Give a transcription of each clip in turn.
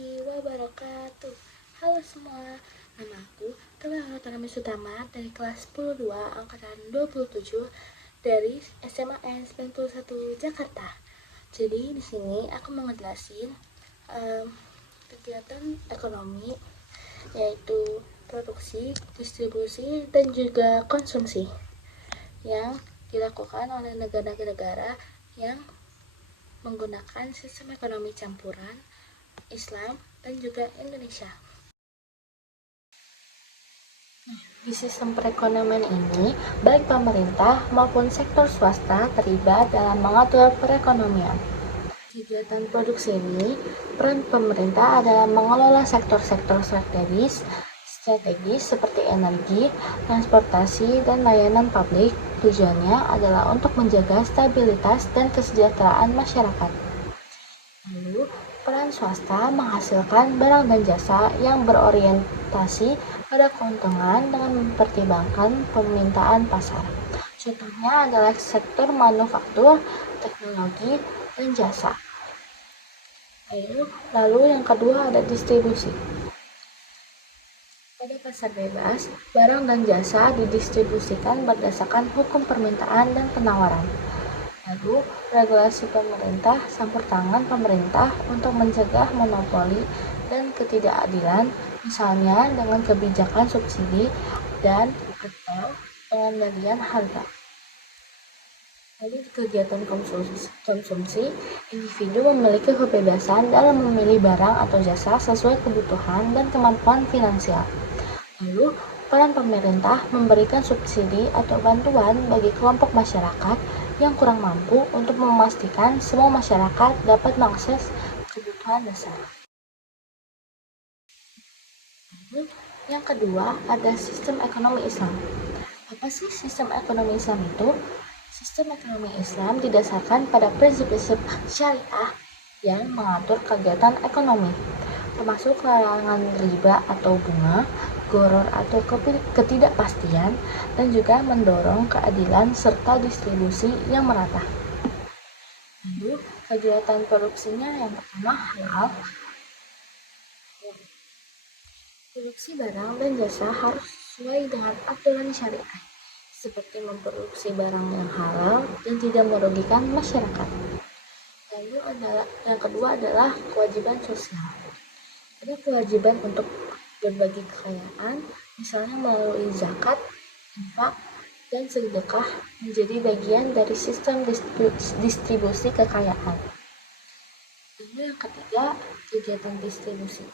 warahmatullahi wabarakatuh. Halo semua, nama aku Telah Rotana Sutama dari kelas 10-2 angkatan 27 dari SMA N 91 Jakarta. Jadi di sini aku mau ngejelasin kegiatan ekonomi, yaitu produksi, distribusi, dan juga konsumsi yang dilakukan oleh negara-negara yang menggunakan sistem ekonomi campuran Islam dan juga Indonesia. Di sistem perekonomian ini, baik pemerintah maupun sektor swasta terlibat dalam mengatur perekonomian. Kegiatan produksi ini, peran pemerintah adalah mengelola sektor-sektor strategis seperti energi, transportasi, dan layanan publik. Tujuannya adalah untuk menjaga stabilitas dan kesejahteraan masyarakat. Lalu, peran swasta menghasilkan barang dan jasa yang berorientasi pada keuntungan dengan mempertimbangkan permintaan pasar. Contohnya adalah sektor manufaktur, teknologi, dan jasa. Lalu yang kedua ada distribusi. Pada pasar bebas, barang dan jasa didistribusikan berdasarkan hukum permintaan dan penawaran. Lalu, regulasi pemerintah campur tangan pemerintah untuk mencegah monopoli dan ketidakadilan, misalnya dengan kebijakan subsidi dan atau pengendalian harga. Lalu di kegiatan konsumsi, individu memiliki kebebasan dalam memilih barang atau jasa sesuai kebutuhan dan kemampuan finansial. Lalu, peran pemerintah memberikan subsidi atau bantuan bagi kelompok masyarakat yang kurang mampu untuk memastikan semua masyarakat dapat mengakses kebutuhan dasar. Lalu, yang kedua ada sistem ekonomi Islam. Apa sih sistem ekonomi Islam itu? Sistem ekonomi Islam didasarkan pada prinsip-prinsip syariah yang mengatur kegiatan ekonomi, termasuk larangan riba atau bunga, gharar atau ketidakpastian, dan juga mendorong keadilan serta distribusi yang merata. Lalu, kegiatan produksinya yang pertama halal. Produksi barang dan jasa harus sesuai dengan aturan syariah, seperti memproduksi barang yang halal dan tidak merugikan masyarakat. Lalu yang kedua adalah kewajiban sosial. Ada kewajiban untuk berbagi kekayaan, misalnya melalui zakat, infak, dan sedekah menjadi bagian dari sistem distribusi kekayaan. Lalu yang ketiga, kegiatan distribusi.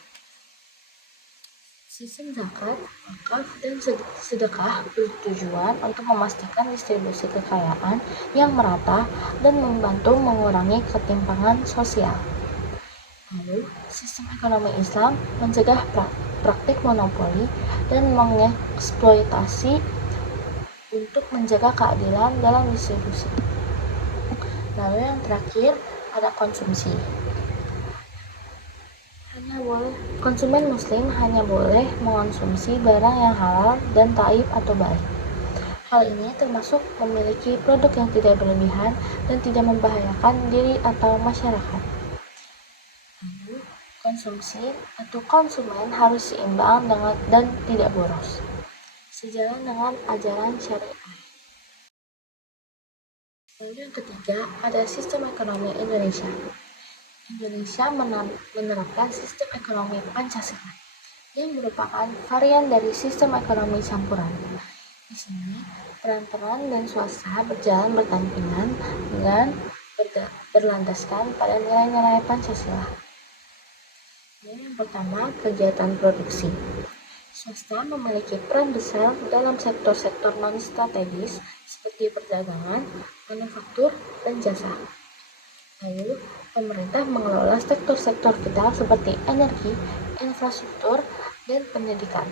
Sistem zakat, wakaf, dan sedekah bertujuan untuk memastikan distribusi kekayaan yang merata dan membantu mengurangi ketimpangan sosial. Lalu, sistem ekonomi Islam mencegah praktik monopoli dan mengeksploitasi untuk menjaga keadilan dalam distribusi. Lalu yang terakhir ada konsumsi. Konsumen muslim hanya boleh mengonsumsi barang yang halal dan thayyib atau baik. Hal ini termasuk memiliki produk yang tidak berlebihan dan tidak membahayakan diri atau masyarakat. Lalu, konsumsi atau konsumen harus seimbang dan tidak boros, sejalan dengan ajaran syariah. Lalu yang ketiga ada sistem ekonomi Indonesia. Indonesia menerapkan sistem ekonomi Pancasila yang merupakan varian dari sistem ekonomi campuran. Di sini, peran-peran dan swasta berjalan berdampingan dengan berlandaskan pada nilai-nilai Pancasila. Yang pertama, kegiatan produksi. Swasta memiliki peran besar dalam sektor-sektor non-strategis seperti perdagangan, manufaktur, dan jasa. Lalu, pemerintah mengelola sektor-sektor vital seperti energi, infrastruktur, dan pendidikan.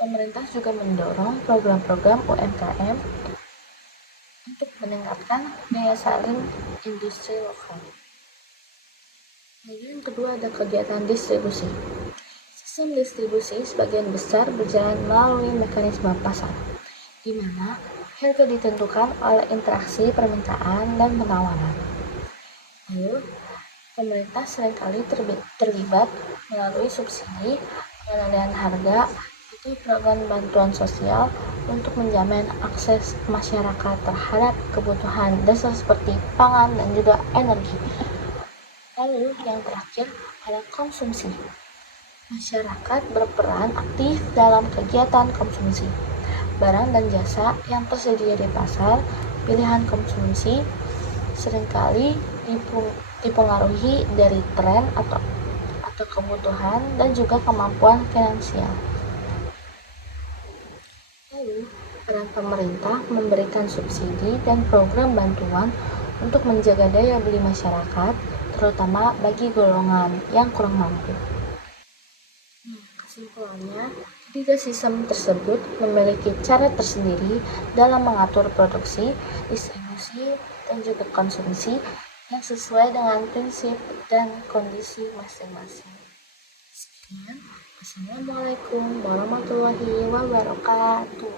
Pemerintah juga mendorong program-program UMKM untuk meningkatkan daya saing industri lokal. Lalu yang kedua ada kegiatan distribusi. Sistem distribusi sebagian besar berjalan melalui mekanisme pasar, di mana harga ditentukan oleh interaksi permintaan dan penawaran. Lalu, Pemerintah seringkali terlibat melalui subsidi, pengendalian harga, atau program bantuan sosial untuk menjamin akses masyarakat terhadap kebutuhan dasar seperti pangan dan juga energi. Lalu yang terakhir ada konsumsi. Masyarakat berperan aktif dalam kegiatan konsumsi. Barang dan jasa yang tersedia di pasar, pilihan konsumsi seringkali dipengaruhi dari tren atau kebutuhan dan juga kemampuan finansial. Lalu, peran pemerintah memberikan subsidi dan program bantuan untuk menjaga daya beli masyarakat, terutama bagi golongan yang kurang mampu. Kesimpulannya, ketiga sistem tersebut memiliki cara tersendiri dalam mengatur produksi, distribusi, dan juga konsumsi yang sesuai dengan prinsip dan kondisi masing-masing. Sekian, Wassalamualaikum warahmatullahi wabarakatuh.